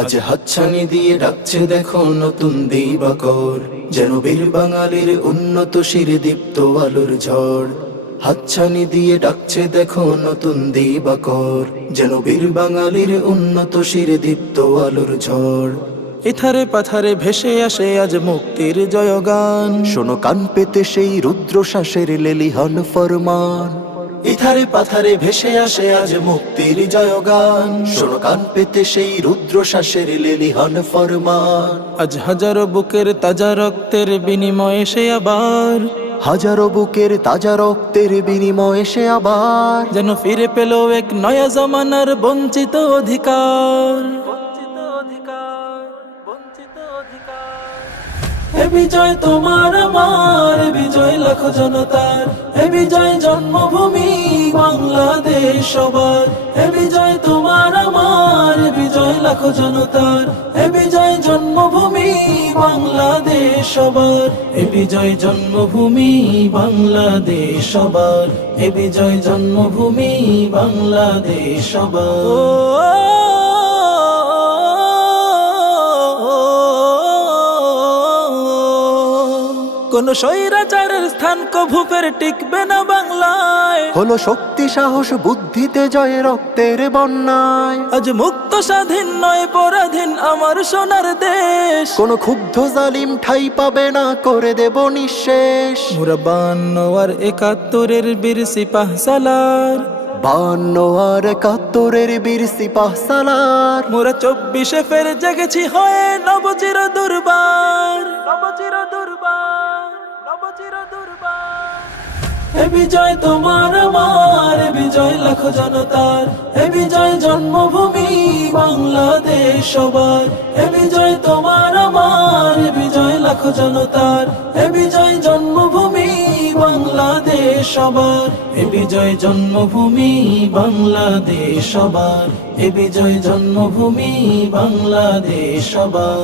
আজ হাতছানি দিয়ে ডাকছে দেখো নতুন দিবাকর, যেন বীর বাঙালির উন্নত শিরে দীপ্ত আলোর ঝড়। হাতছানি দিয়ে ডাকছে দেখো নতুন দিবাকর, যেন বীর বাঙালির উন্নত শিরে দীপ্ত আলোর ঝড়। ইথারে পাথারে ভেসে আসে আজ মুক্তির জয়গান, শোনো কান পেতে সেই রুদ্রশ্বাসের লেলিহান ফরমান। ইথারে পাথারে ভেসে আসে আজ মুক্তির জয়গান, শোনো কান পেতে সেই রুদ্রশ্বাসের লেলিহান ফরমান। আজ হাজারো বুকের তাজা রক্তের বিনিময়ে সে আবার, হাজারো বুকের তাজা রক্তের বিনিময়ে সে আবার যেন ফিরে পেল এক নয়া জমানার বঞ্চিত অধিকার। এ বিজয় তোমার আমার, এ বিজয় লাখ জনতার, এ বিজয় জন্মভূমি বাংলাদেশ সবার। এ বিজয় তোমার আমার, এ বিজয় লাখ জনতার, এ বিজয় জন্মভূমি বাংলাদেশ সবার। এ বিজয় জন্মভূমি বাংলাদেশ সবার, এ বিজয় জন্মভূমি বাংলাদেশ সবার। কোন স্বৈরাচারের স্থান কভু ফের টিকবে না বাংলায়। হলো শক্তি সাহস বুদ্ধিতে জয় রক্তের বন্যায়। আজ মুক্ত স্বাধীন নয় পরাধীন আমার সোনার দেশ, কোন ক্ষুব্ধ জালিম ঠাই পাবে না করে দেব নিঃশেষ। মোরা 52 আর 71-এর বীর সিপাহ সালার, 52 আর 71-এর বীর সিপাহ সালার। মোরা 24-এ ফের জেগেছি হয়ে নবচির দুর্বার, নবচির দুর্বার, নবচির দুর্বার। এ বিজয় তোমার আমার, এ বিজয় লাখ জনতার, এ বিজয় জন্মভূমি বাংলাদেশ সবার। এ বিজয় তোমার আমার, এ বিজয় লাখ জনতার, এ বিজয় জন্মভূমি বাংলাদেশ সবার। এ বিজয় জন্মভূমি বাংলাদেশ সবার, এ বিজয় জন্মভূমি বাংলাদেশ সবার।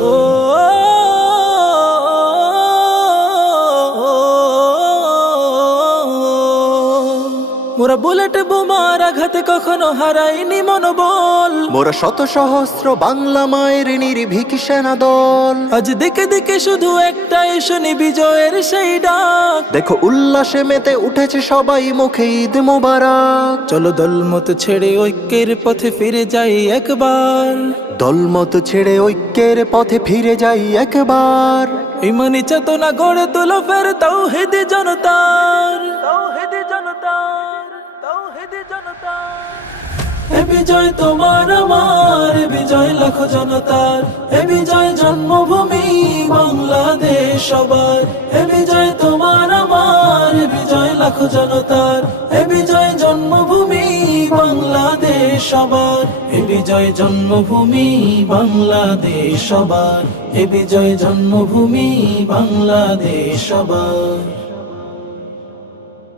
মোরা বুলেট বোমার আঘাতে কখনো হারাইনি মনোবল, মোরা শত সহস্র বাংলা মায়ের নির্ভীক সেনা দল। আজ দিকে দিকে শুধু একটাই শুনি বিজয়ের সেই ডাক। দেখো উল্লাসে মেতে উঠেছে সবাই, মুখে ঈদ মোবারক। চলো দলমত ছেড়ে ঐক্যের পথে ফিরে যাই একবার, দলমত ছেড়ে ঐক্যের পথে ফিরে যাই একবার। ইমানি চেতনা গড়ে তোলো ফের তাওহীদি জনতার, তাওহীদি জনতার, তাওহীদি জনতার। এ বিজয় তোমার আমার, এ বিজয় লাখ জনতার, এ বিজয় জন্মভূমি বাংলাদেশ সবার। এ বিজয় তোমার আমার, এ বিজয় লাখ জনতার, এ বিজয় জন্মভূমি বাংলাদেশ সবার। এ বিজয় জন্মভূমি বাংলাদেশ সবার, এ বিজয় জন্মভূমি বাংলাদেশ সবার।